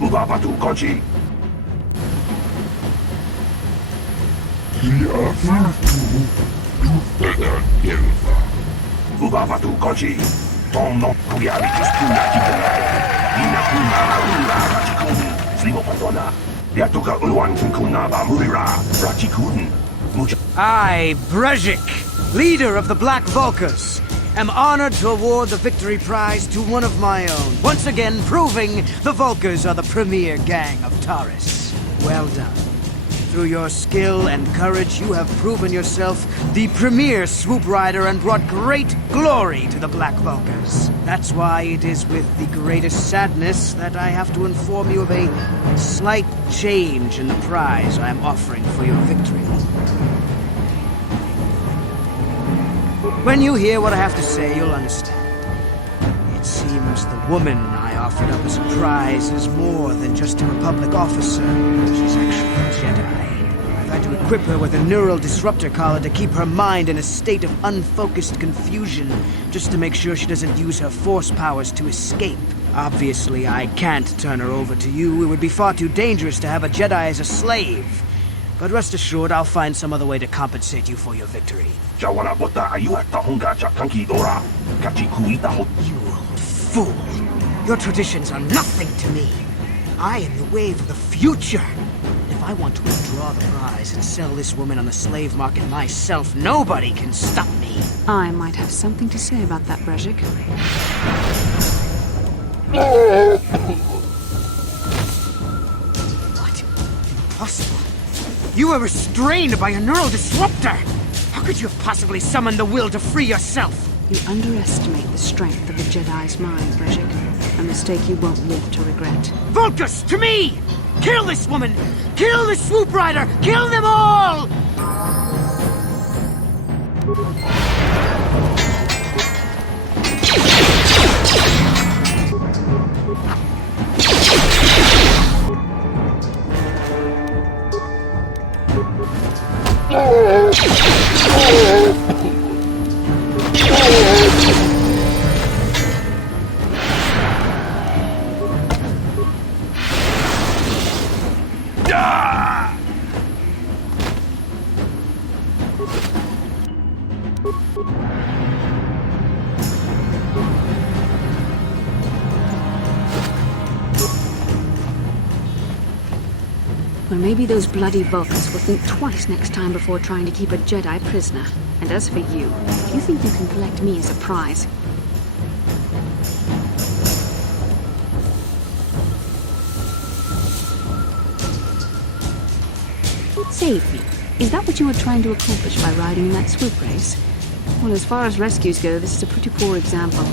Mbabatu Koji. Mbabatu Koji. Tono Kuyari Kiskuna Kitanai. Inakuna Arura Rachikun. Slimo Pandona. Yatuka Unwan Kinkuna Bamurira. Rachikun. I, Brezhik, leader of the Black Vulkars, am honored to award the victory prize to one of my own, once again proving the Vulkars are the premier gang of Taris. Well done. Through your skill and courage, you have proven yourself the premier swoop rider and brought great glory to the Black Vulkars. That's why it is with the greatest sadness that I have to inform you of a slight change in the prize I am offering for your victory. When you hear what I have to say, you'll understand. It seems the woman I offered up as a prize is more than just a Republic officer. She's actually a Jedi. I've had to equip her with a neural disruptor collar to keep her mind in a state of unfocused confusion, just to make sure she doesn't use her force powers to escape. Obviously, I can't turn her over to you. It would be far too dangerous to have a Jedi as a slave. But rest assured, I'll find some other way to compensate you for your victory. You fool! Your traditions are nothing to me. I am the wave of the future. If I want to withdraw the prize and sell this woman on the slave market myself, nobody can stop me. I might have something to say about that, Brezhik. What? Impossible. You were restrained by a neural disruptor! How could you have possibly summoned the will to free yourself? You underestimate the strength of the Jedi's mind, Brezhik. A mistake you won't live to regret. Vulkars, to me! Kill this woman! Kill the swoop rider! Kill them all! Well, maybe those bloody Vulkars will think twice next time before trying to keep a Jedi prisoner. And as for you, if you think you can collect me as a prize... Save me. Is that what you were trying to accomplish by riding in that swoop race? Well, as far as rescues go, this is a pretty poor example.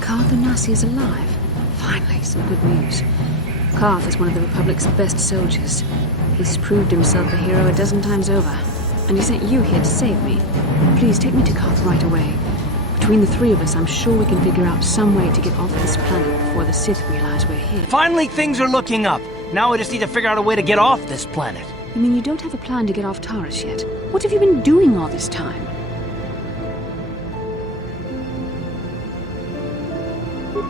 Karth Onasi is alive. Finally, some good news. Karth is one of the Republic's best soldiers. He's proved himself a hero a dozen times over. And he sent you here to save me. Please take me to Karth right away. Between the three of us, I'm sure we can figure out some way to get off this planet before the Sith realize we're here. Finally, things are looking up. Now we just need to figure out a way to get off this planet. You mean you don't have a plan to get off Taris yet? What have you been doing all this time?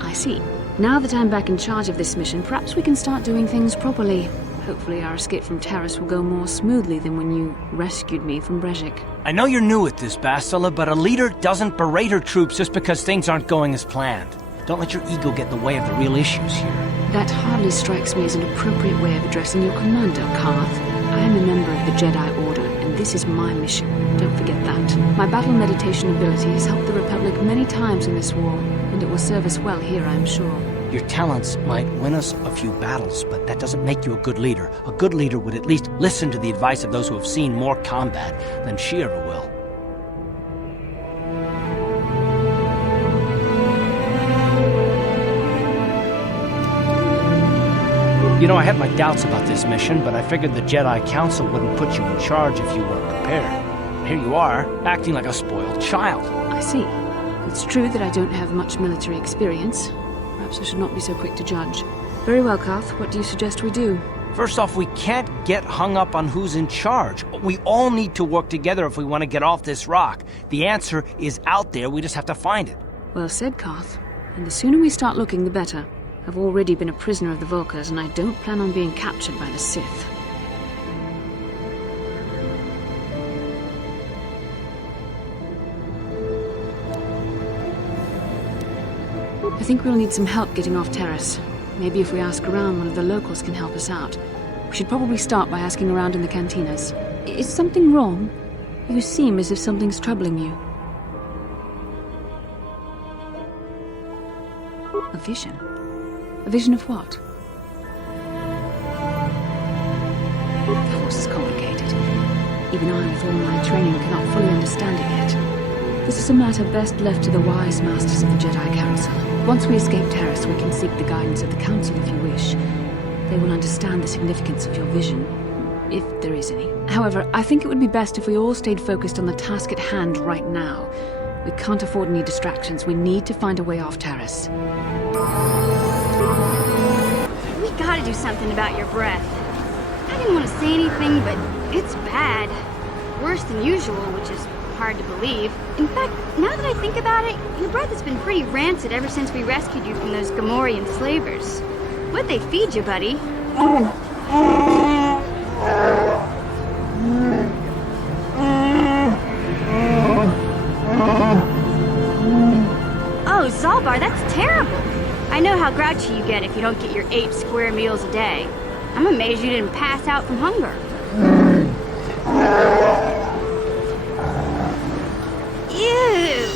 I see. Now that I'm back in charge of this mission, perhaps we can start doing things properly. Hopefully our escape from Taris will go more smoothly than when you rescued me from Brejik. I know you're new at this, Bastila, but a leader doesn't berate her troops just because things aren't going as planned. Don't let your ego get in the way of the real issues here. That hardly strikes me as an appropriate way of addressing your commander, Karth. I am a member of the Jedi Order, and this is my mission. Don't forget that. My battle meditation ability has helped the Republic many times in this war, and it will serve us well here, I'm sure. Your talents might win us a few battles, but that doesn't make you a good leader. A good leader would at least listen to the advice of those who have seen more combat than she ever will. You know, I had my doubts about this mission, but I figured the Jedi Council wouldn't put you in charge if you weren't prepared. Here you are, acting like a spoiled child. I see. It's true that I don't have much military experience. Perhaps I should not be so quick to judge. Very well, Karth. What do you suggest we do? First off, we can't get hung up on who's in charge. We all need to work together if we want to get off this rock. The answer is out there, we just have to find it. Well said, Karth. And the sooner we start looking, the better. I've already been a prisoner of the Vulkars, and I don't plan on being captured by the Sith. I think we'll need some help getting off Taris. Maybe if we ask around, one of the locals can help us out. We should probably start by asking around in the cantinas. Is something wrong? You seem as if something's troubling you. A vision? A vision of what? The Force is complicated. Even I, with all my training, cannot fully understand it yet. This is a matter best left to the wise masters of the Jedi Council. Once we escape Taris, we can seek the guidance of the Council if you wish. They will understand the significance of your vision, if there is any. However, I think it would be best if we all stayed focused on the task at hand right now. We can't afford any distractions. We need to find a way off Taris. We gotta do something about your breath. I didn't want to say anything, but it's bad. Worse than usual, which is hard to believe. In fact, now that I think about it, your breath has been pretty rancid ever since we rescued you from those Gamorrean slavers. What'd they feed you, buddy? Oh, Zalbar, that's terrible. I know how grouchy you get if you don't get your 8 square meals a day. I'm amazed you didn't pass out from hunger. Ew!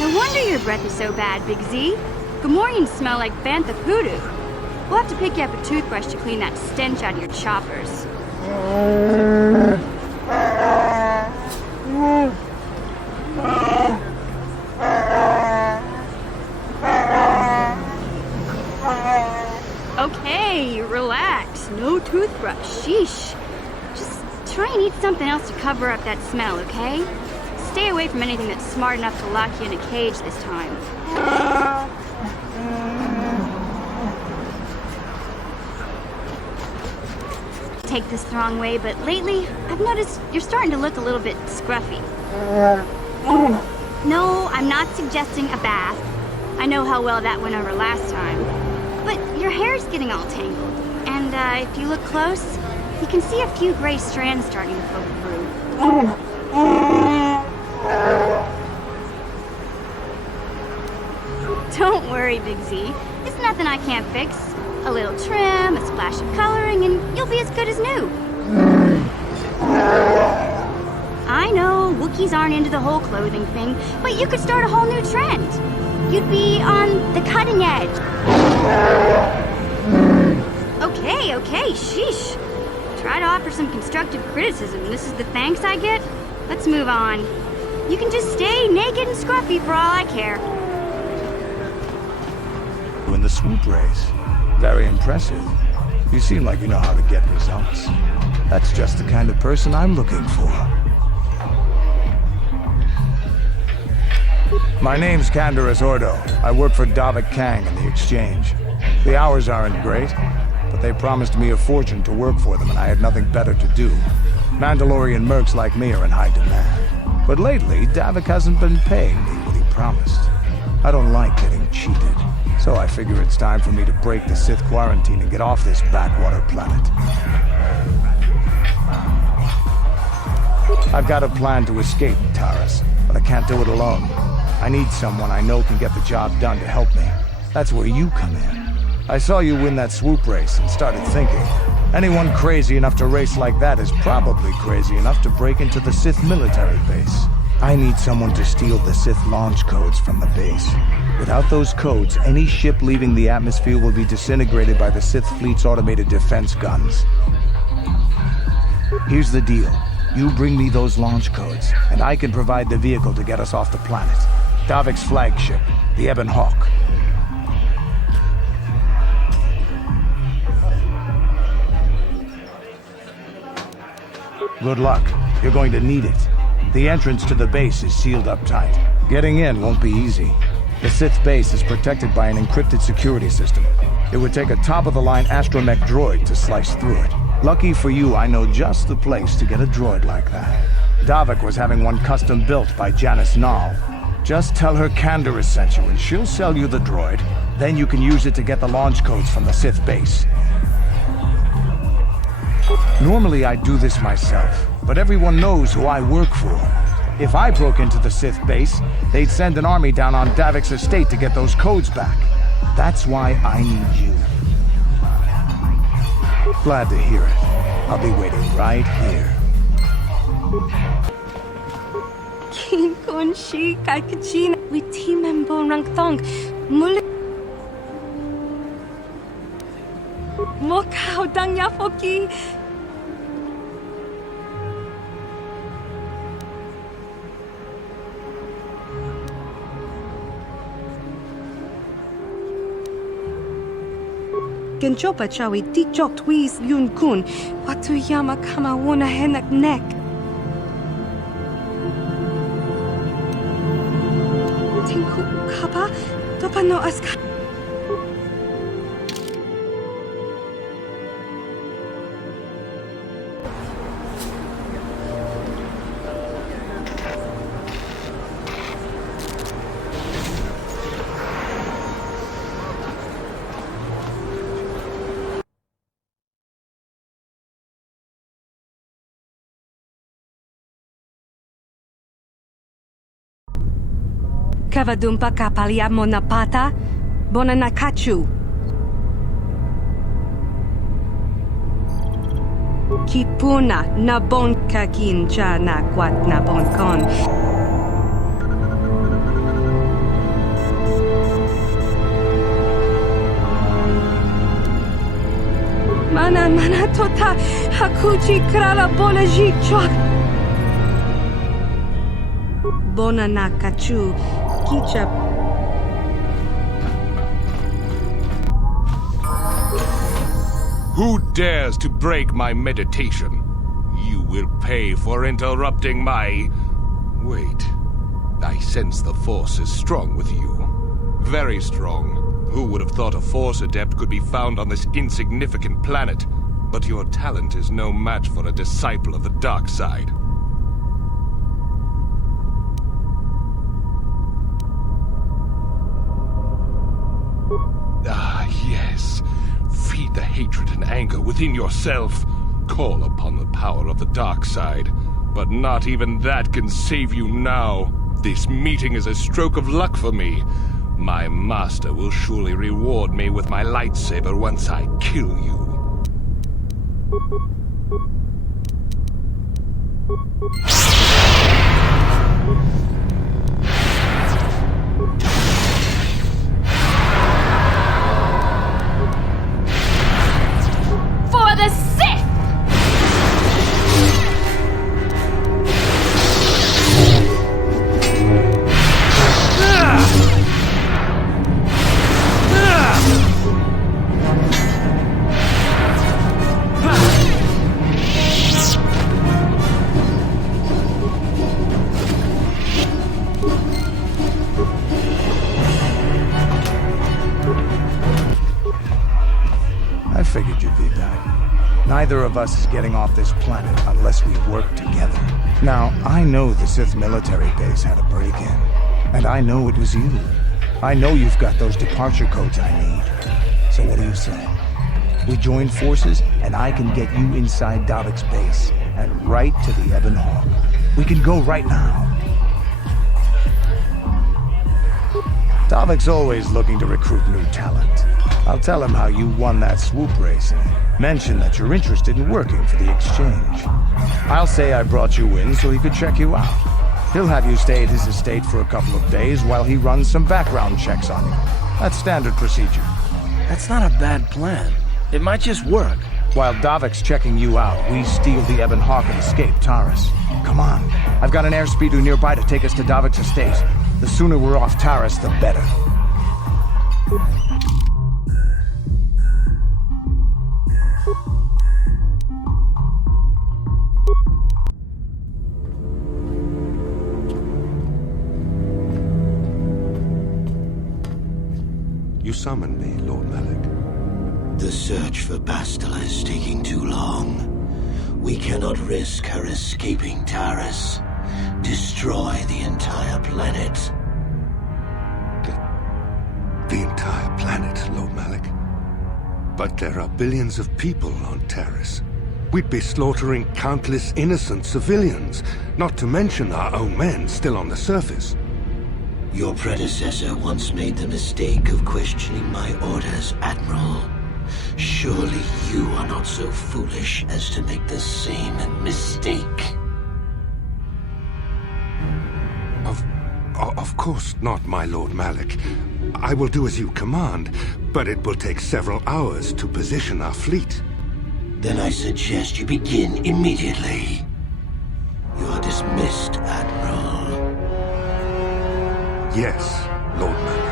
No wonder your breath is so bad, Big Z. Gamorreans smell like bantha poodoo. We'll have to pick you up a toothbrush to clean that stench out of your choppers. Okay, relax. No toothbrush. Sheesh. Just try and eat something else to cover up that smell, okay? Stay away from anything that's smart enough to lock you in a cage this time. Take this the wrong way, but lately, I've noticed you're starting to look a little bit scruffy. No, I'm not suggesting a bath. I know how well that went over last time. But your hair's getting all tangled. And if you look close, you can see a few gray strands starting to poke through. Don't worry, Big Z. It's nothing I can't fix. A little trim, a splash of coloring, and you'll be as good as new. I know, Wookiees aren't into the whole clothing thing, but you could start a whole new trend. You'd be on the cutting edge. Okay, sheesh. Try to offer some constructive criticism. This is the thanks I get? Let's move on. You can just stay naked and scruffy for all I care. In the swoop race. Very impressive. You seem like you know how to get results. That's just the kind of person I'm looking for. My name's Candaris Ordo. I work for Davik Kang in the Exchange. The hours aren't great, but they promised me a fortune to work for them and I had nothing better to do. Mandalorian mercs like me are in high demand. But lately, Davik hasn't been paying me what he promised. I don't like getting cheated, so I figure it's time for me to break the Sith quarantine and get off this backwater planet. I've got a plan to escape Taris, but I can't do it alone. I need someone I know can get the job done to help me. That's where you come in. I saw you win that swoop race and started thinking, anyone crazy enough to race like that is probably crazy enough to break into the Sith military base. I need someone to steal the Sith launch codes from the base. Without those codes, any ship leaving the atmosphere will be disintegrated by the Sith fleet's automated defense guns. Here's the deal. You bring me those launch codes, and I can provide the vehicle to get us off the planet. Davik's flagship, the Ebon Hawk. Good luck. You're going to need it. The entrance to the base is sealed up tight. Getting in won't be easy. The Sith base is protected by an encrypted security system. It would take a top-of-the-line astromech droid to slice through it. Lucky for you, I know just the place to get a droid like that. Davik was having one custom built by Janice Nall. Just tell her Candaris sent you and she'll sell you the droid. Then you can use it to get the launch codes from the Sith base. Normally I'd do this myself, but everyone knows who I work for. If I broke into the Sith base, they'd send an army down on Davik's estate to get those codes back. That's why I need you. Glad to hear it. I'll be waiting right here. King Kun Shi Kai Kachin with Team Mbon Rang Thong Muli Mokau Dang Yafoki. Genchopa chawi tikjok twis yun kun watu yama kama wona henak nek. Tinku kapa topano aska. Kavadumpa kapaliamo na pata, bona na kachu. Kipuna na bon kakin cha na kwat na bon kon. Mana tota hakuchi krala bolaji chok. Bona na kachu. Who dares to break my meditation? You will pay for interrupting my... Wait. I sense the Force is strong with you. Very strong. Who would have thought a Force adept could be found on this insignificant planet? But your talent is no match for a disciple of the dark side. Ah, yes. Feed the hatred and anger within yourself. Call upon the power of the dark side. But not even that can save you now. This meeting is a stroke of luck for me. My master will surely reward me with my lightsaber once I kill you. neither of us is getting off this planet unless we work together. Now, I know the Sith military base had a break-in, and I know it was you. I know you've got those departure codes I need. So what do you say? We join forces, and I can get you inside Davik's base, and right to the Ebon Hawk. We can go right now. Davik's always looking to recruit new talent. I'll tell him how you won that swoop race and mention that you're interested in working for the Exchange. I'll say I brought you in so he could check you out. He'll have you stay at his estate for a couple of days while he runs some background checks on you. That's standard procedure. That's not a bad plan. It might just work. While Davik's checking you out, we steal the Ebon Hawk and escape Taris. Come on. I've got an airspeeder nearby to take us to Davik's estate. The sooner we're off Taris, the better. You summoned me, Lord Malak. The search for Bastila is taking too long. We cannot risk her escaping Taris. Destroy the entire planet. The entire planet, Lord Malak? But there are billions of people on Taris. We'd be slaughtering countless innocent civilians, not to mention our own men still on the surface. Your predecessor once made the mistake of questioning my orders, Admiral. Surely you are not so foolish as to make the same mistake. Of course not, my Lord Malak. I will do as you command, but it will take several hours to position our fleet. Then I suggest you begin immediately. You are dismissed, Admiral. Yes, Lord Malak.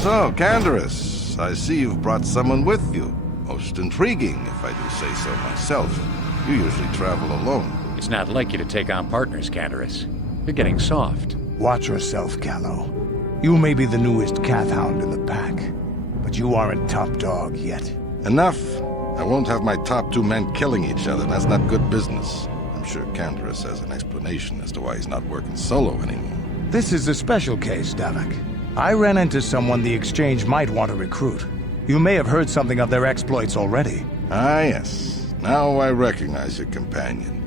So, Candaris, I see you've brought someone with you. Most intriguing, if I do say so myself. You usually travel alone. It's not like you to take on partners, Candaris. You're getting soft. Watch yourself, Callow. You may be the newest Cath Hound in the pack, but you aren't top dog yet. Enough! I won't have my top two men killing each other. That's not good business. I'm sure Candaris has an explanation as to why he's not working solo anymore. This is a special case, Davik. I ran into someone the Exchange might want to recruit. You may have heard something of their exploits already. Ah, yes. Now I recognize your companion.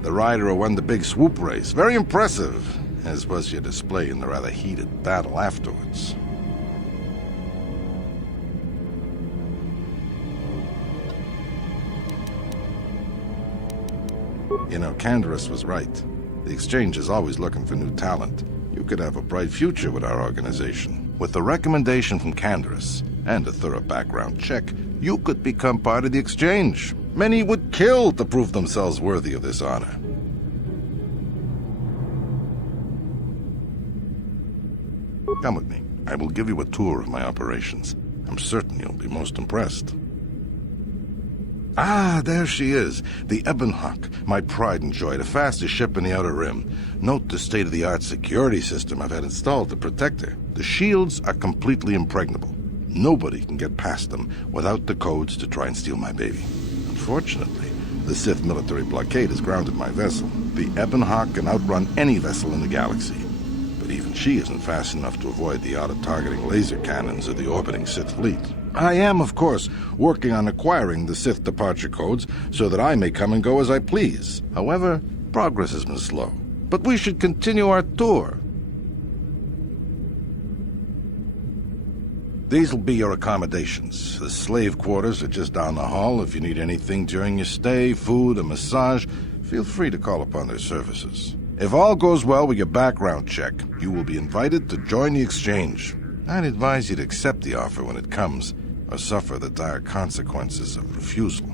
The rider who won the big swoop race. Very impressive, as was your display in the rather heated battle afterwards. You know, Candaris was right. The Exchange is always looking for new talent. You could have a bright future with our organization. With the recommendation from Candaris and a thorough background check, you could become part of the Exchange. Many would kill to prove themselves worthy of this honor. Come with me. I will give you a tour of my operations. I'm certain you'll be most impressed. Ah, there she is. The Ebon Hawk, my pride and joy, the fastest ship in the Outer Rim. Note the state-of-the-art security system I've had installed to protect her. The shields are completely impregnable. Nobody can get past them without the codes to try and steal my baby. Unfortunately, the Sith military blockade has grounded my vessel. The Ebon Hawk can outrun any vessel in the galaxy. But even she isn't fast enough to avoid the auto-targeting laser cannons of the orbiting Sith fleet. I am, of course, working on acquiring the Sith departure codes so that I may come and go as I please. However, progress has been slow. But we should continue our tour. These will be your accommodations. The slave quarters are just down the hall. If you need anything during your stay, food, a massage, feel free to call upon their services. If all goes well with your background check, you will be invited to join the Exchange. I'd advise you to accept the offer when it comes, or suffer the dire consequences of refusal.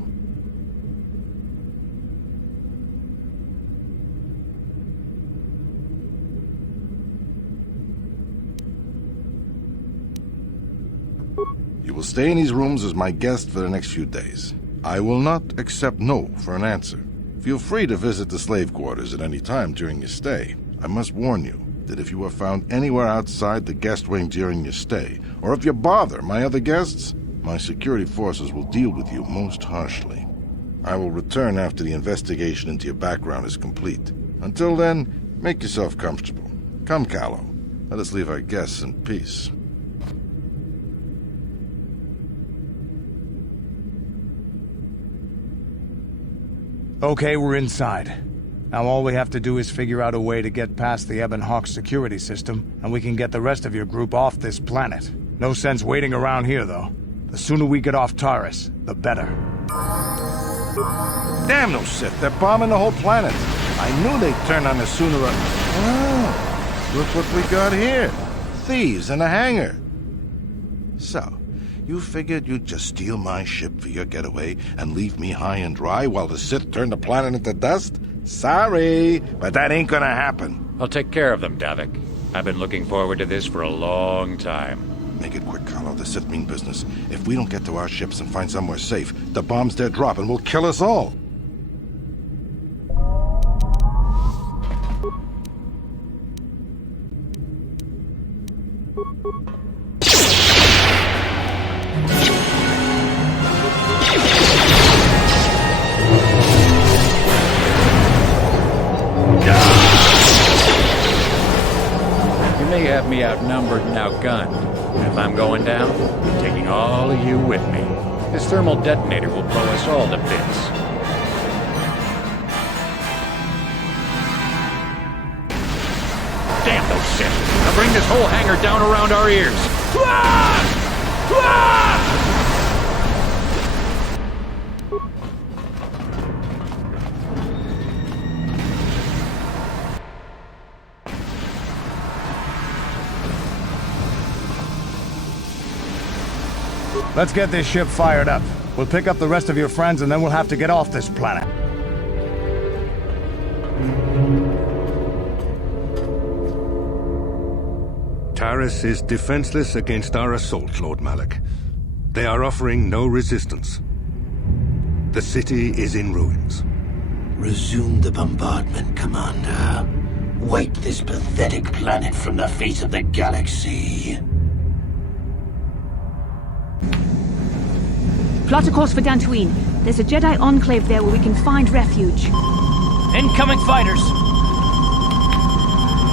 You will stay in these rooms as my guest for the next few days. I will not accept no for an answer. Feel free to visit the slave quarters at any time during your stay. I must warn you that if you are found anywhere outside the guest wing during your stay, or if you bother my other guests, my security forces will deal with you most harshly. I will return after the investigation into your background is complete. Until then, make yourself comfortable. Come, Callow. Let us leave our guests in peace. Okay, we're inside. Now all we have to do is figure out a way to get past the Ebon Hawk security system, and we can get the rest of your group off this planet. No sense waiting around here, though. The sooner we get off Taris, the better. Damn those Sith, they're bombing the whole planet. I knew they'd turn on us sooner or... Oh, look what we got here. Thieves in a hangar. So, you figured you'd just steal my ship for your getaway and leave me high and dry while the Sith turn the planet into dust? Sorry, but that ain't gonna happen. I'll take care of them, Davik. I've been looking forward to this for a long time. Make it quick, Carlo. The Sith mean business. If we don't get to our ships and find somewhere safe, the bombs they're dropping will kill us all. You may have me outnumbered and outgunned. If I'm going down, I'm taking all of you with me. This thermal detonator will blow us all to bits. Damn those Sith! Now bring this whole hangar down around our ears! Let's get this ship fired up. We'll pick up the rest of your friends and then we'll have to get off this planet. Taris is defenseless against our assault, Lord Malak. They are offering no resistance. The city is in ruins. Resume the bombardment, Commander. Wipe this pathetic planet from the face of the galaxy. Plot a course for Dantooine. There's a Jedi enclave there where we can find refuge. Incoming fighters!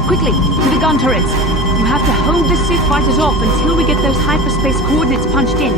Quickly, to the gun turrets. You have to hold the Sith fighters off until we get those hyperspace coordinates punched in.